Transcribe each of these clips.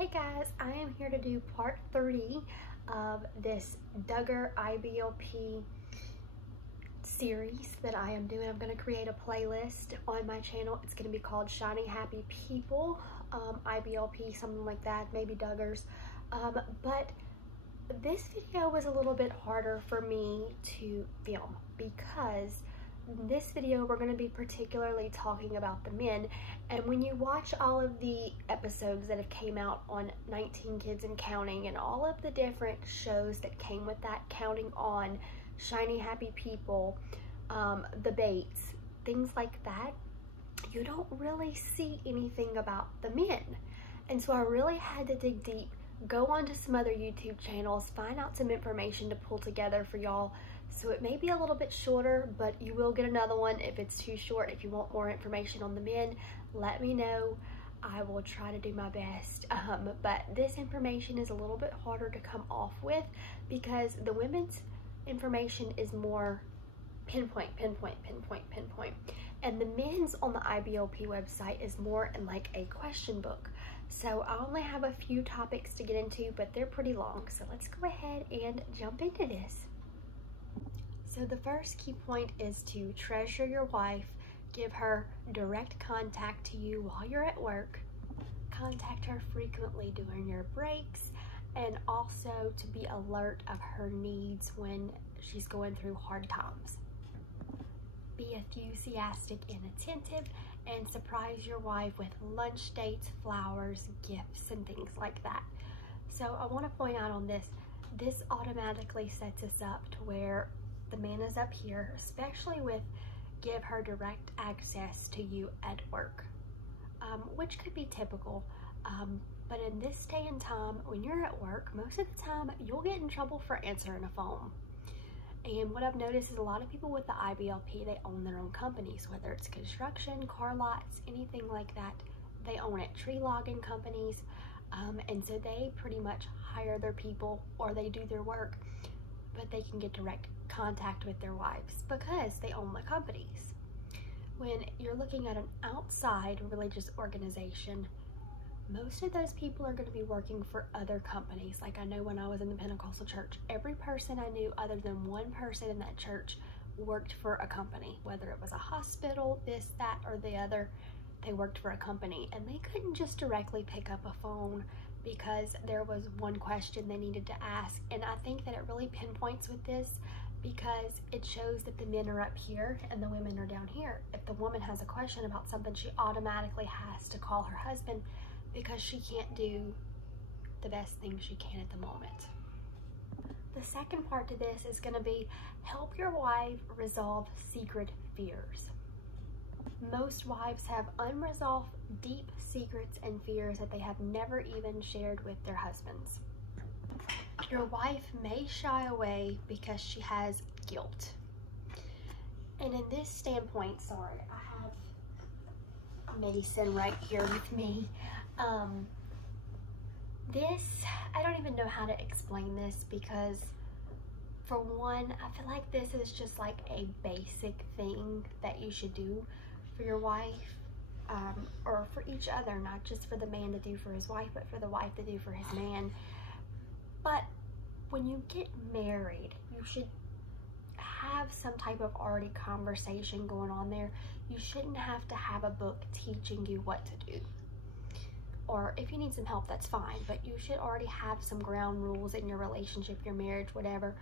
Hey guys, I am here to do part 3 of this Duggar IBLP series that I am doing. I'm going to create a playlist on my channel. It's going to be called Shiny Happy People, IBLP, something like that, maybe Duggars. But this video was a little bit harder for me to film because in this video we're going to be particularly talking about the men, and when you watch all of the episodes that have came out on 19 Kids and Counting and all of the different shows that came with that, counting on Shiny Happy People, the Bates, things like that, you don't really see anything about the men. And so I really had to dig deep, go onto some other YouTube channels, find out some information to pull together for y'all. So it may be a little bit shorter, but you will get another one if it's too short. If you want more information on the men, let me know. I will try to do my best. But this information is a little bit harder to come off with because the women's information is more pinpoint. And the men's on the IBLP website is more in like a question book. So I only have a few topics to get into, but they're pretty long. So let's go ahead and jump into this. So the first key point is to treasure your wife, give her direct contact to you while you're at work, contact her frequently during your breaks, and also to be alert of her needs when she's going through hard times. Be enthusiastic and attentive, and surprise your wife with lunch dates, flowers, gifts, and things like that. So I want to point out on this automatically sets us up to where the man is up here, especially with give her direct access to you at work, which could be typical, but in this day and time when you're at work, most of the time you'll get in trouble for answering a phone. And what I've noticed is a lot of people with the IBLP, they own their own companies, whether it's construction, car lots, anything like that. They own it, tree logging companies, and so they pretty much hire their people or they do their work, but they can get direct contact with their wives because they own the companies. When you're looking at an outside religious organization, most of those people are going to be working for other companies. Like I know when I was in the Pentecostal church, every person I knew other than one person in that church worked for a company, whether it was a hospital, this, that, or the other. They worked for a company, and they couldn't just directly pick up a phone because there was one question they needed to ask. And I think that it really pinpoints with this because it shows that the men are up here and the women are down here. If the woman has a question about something, she automatically has to call her husband because she can't do the best thing she can at the moment. The second part to this is going to be help your wife resolve secret fears. Most wives have unresolved deep secrets and fears that they have never even shared with their husbands. Your wife may shy away because she has guilt. And in this standpoint, sorry, I have Mason right here with me. I don't even know how to explain this because for one, I feel like this is just like a basic thing that you should do for your wife, or for each other, not just for the man to do for his wife, but for the wife to do for his man. But when you get married, you should have some type of already conversation going on there. You shouldn't have to have a book teaching you what to do. Or if you need some help, that's fine, but you should already have some ground rules in your relationship, your marriage, whatever,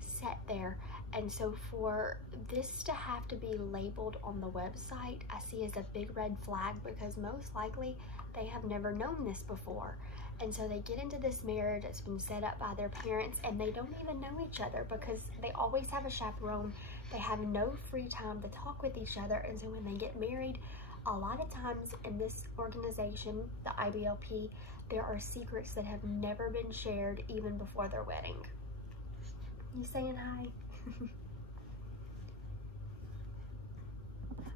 set there. And so for this to have to be labeled on the website, I see as a big red flag because most likely they have never known this before. And so they get into this marriage that's been set up by their parents and they don't even know each other because they always have a chaperone. They have no free time to talk with each other. And so when they get married, a lot of times in this organization, the IBLP, there are secrets that have never been shared even before their wedding. You saying hi?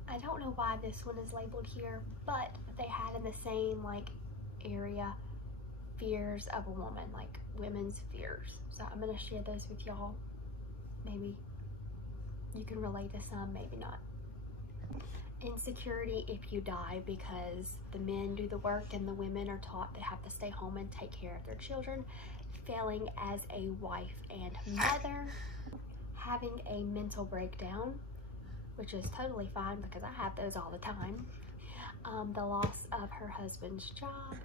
I don't know why this one is labeled here, but they had in the same like area fears of a woman, like women's fears. So I'm gonna share those with y'all. Maybe you can relate to some, maybe not. insecurity if you die because the men do the work and the women are taught they have to stay home and take care of their children, failing as a wife and mother, having a mental breakdown, which is totally fine because I have those all the time, the loss of her husband's job,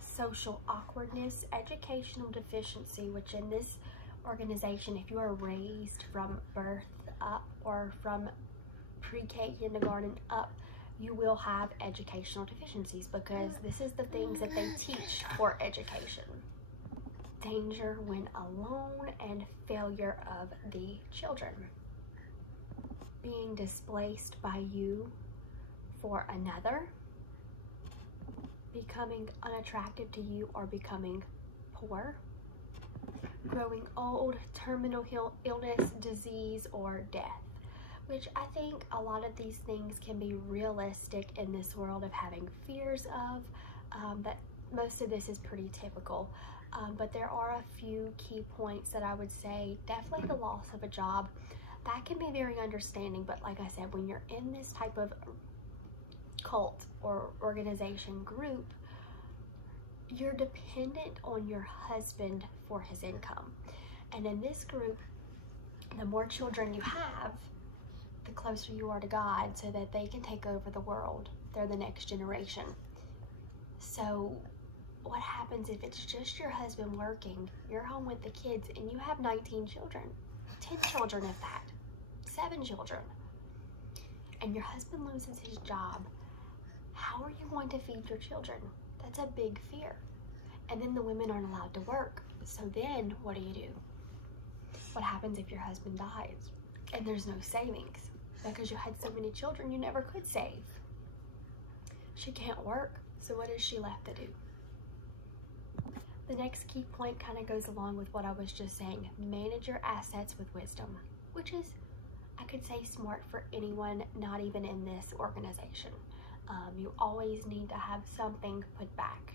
social awkwardness, educational deficiency, which in this organization, if you are raised from birth up or from pre-K, kindergarten up, you will have educational deficiencies because this is the things that they teach for education. Danger when alone and failure of the children. Being displaced by you for another. Becoming unattractive to you or becoming poor. Growing old, terminal illness, disease, or death. Which I think a lot of these things can be realistic in this world of having fears of, that most of this is pretty typical. But there are a few key points that I would say, definitely the loss of a job, that can be very understanding, but like I said, when you're in this type of cult or organization group, you're dependent on your husband for his income. And in this group, the more children you have, the closer you are to God so that they can take over the world. They're the next generation. So what happens if it's just your husband working, you're home with the kids, and you have 19 children, 10 children if that, 7 children, and your husband loses his job? How are you going to feed your children? That's a big fear. And then the women aren't allowed to work. So then what do? What happens if your husband dies and there's no savings? Because you had so many children, you never could save. She can't work, so what is she left to do? The next key point kind of goes along with what I was just saying. Manage your assets with wisdom, which is, I could say, smart for anyone, not even in this organization. You always need to have something put back.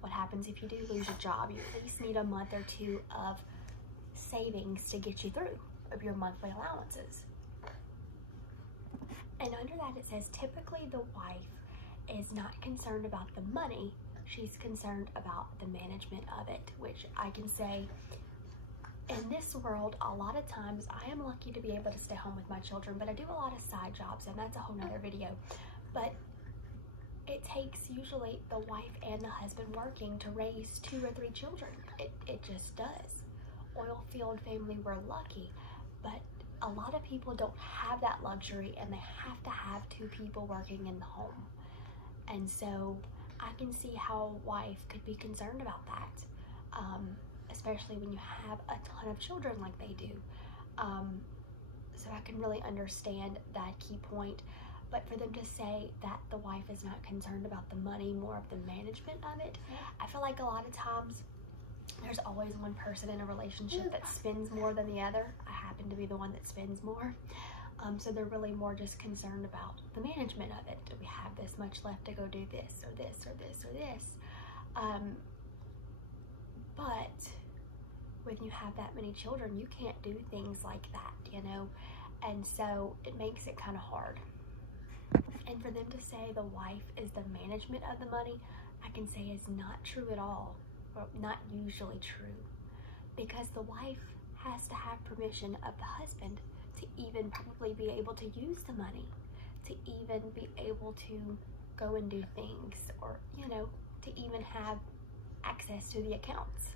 What happens if you do lose your job? You at least need a month or two of savings to get you through of your monthly allowances. And under that it says, typically the wife is not concerned about the money, she's concerned about the management of it, which I can say, in this world, a lot of times I am lucky to be able to stay home with my children, but I do a lot of side jobs, and that's a whole nother video. But it takes usually the wife and the husband working to raise 2 or 3 children. It just does. Oil field family, we're lucky, but a lot of people don't have that luxury, and they have to have 2 people working in the home. And so I can see how a wife could be concerned about that, especially when you have a ton of children like they do. So I can really understand that key point. But for them to say that the wife is not concerned about the money, more of the management of it, I feel like a lot of times there's always one person in a relationship that spends more than the other. I happen to be the one that spends more. So they're really more just concerned about the management of it. Do we have this much left to go do this or this or this or this? But when you have that many children, you can't do things like that, you know? And so it makes it kind of hard. And for them to say the wife is the management of the money, I can say is not true at all, or not usually true, because the wife has to have permission of the husband to even probably be able to use the money, to even be able to go and do things, or, you know, to even have access to the accounts.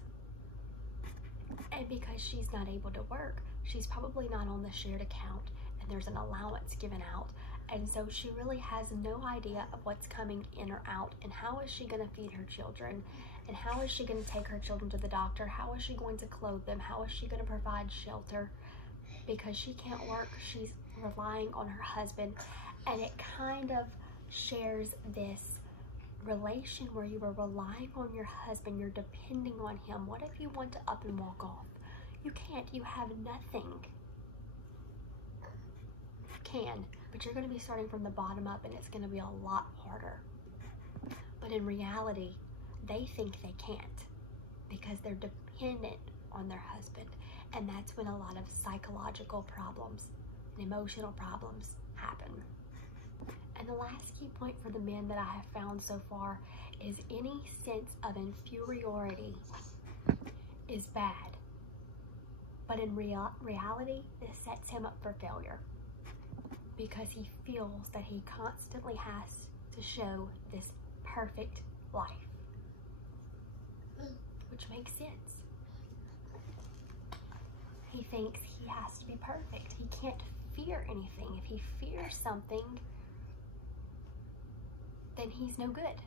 And because she's not able to work, she's probably not on the shared account, and there's an allowance given out. And so she really has no idea of what's coming in or out, and how is she going to feed her children, and how is she going to take her children to the doctor, how is she going to clothe them, how is she going to provide shelter, because she can't work. She's relying on her husband, and it kind of shares this relation where you are relying on your husband, you're depending on him. What if you want to up and walk off? You can't, you have nothing. You can, but you're going to be starting from the bottom up, and it's going to be a lot harder. But in reality, they think they can't because they're dependent on their husband. And that's when a lot of psychological problems and emotional problems happen. And the last key point for the men that I have found so far is any sense of inferiority is bad. But in reality, this sets him up for failure because he feels that he constantly has to show this perfect life, which makes sense. He thinks he has to be perfect. He can't fear anything. If he fears something, then he's no good.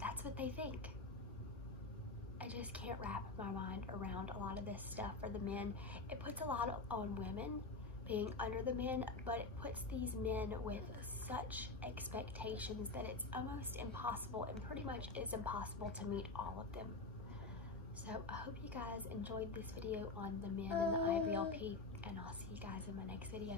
That's what they think. I just can't wrap my mind around a lot of this stuff for the men. It puts a lot on women being under the men, but it puts these men with such expectations that it's almost impossible, and pretty much is impossible to meet all of them. So I hope you guys enjoyed this video on the men and the IBLP, and I'll see you guys in my next video.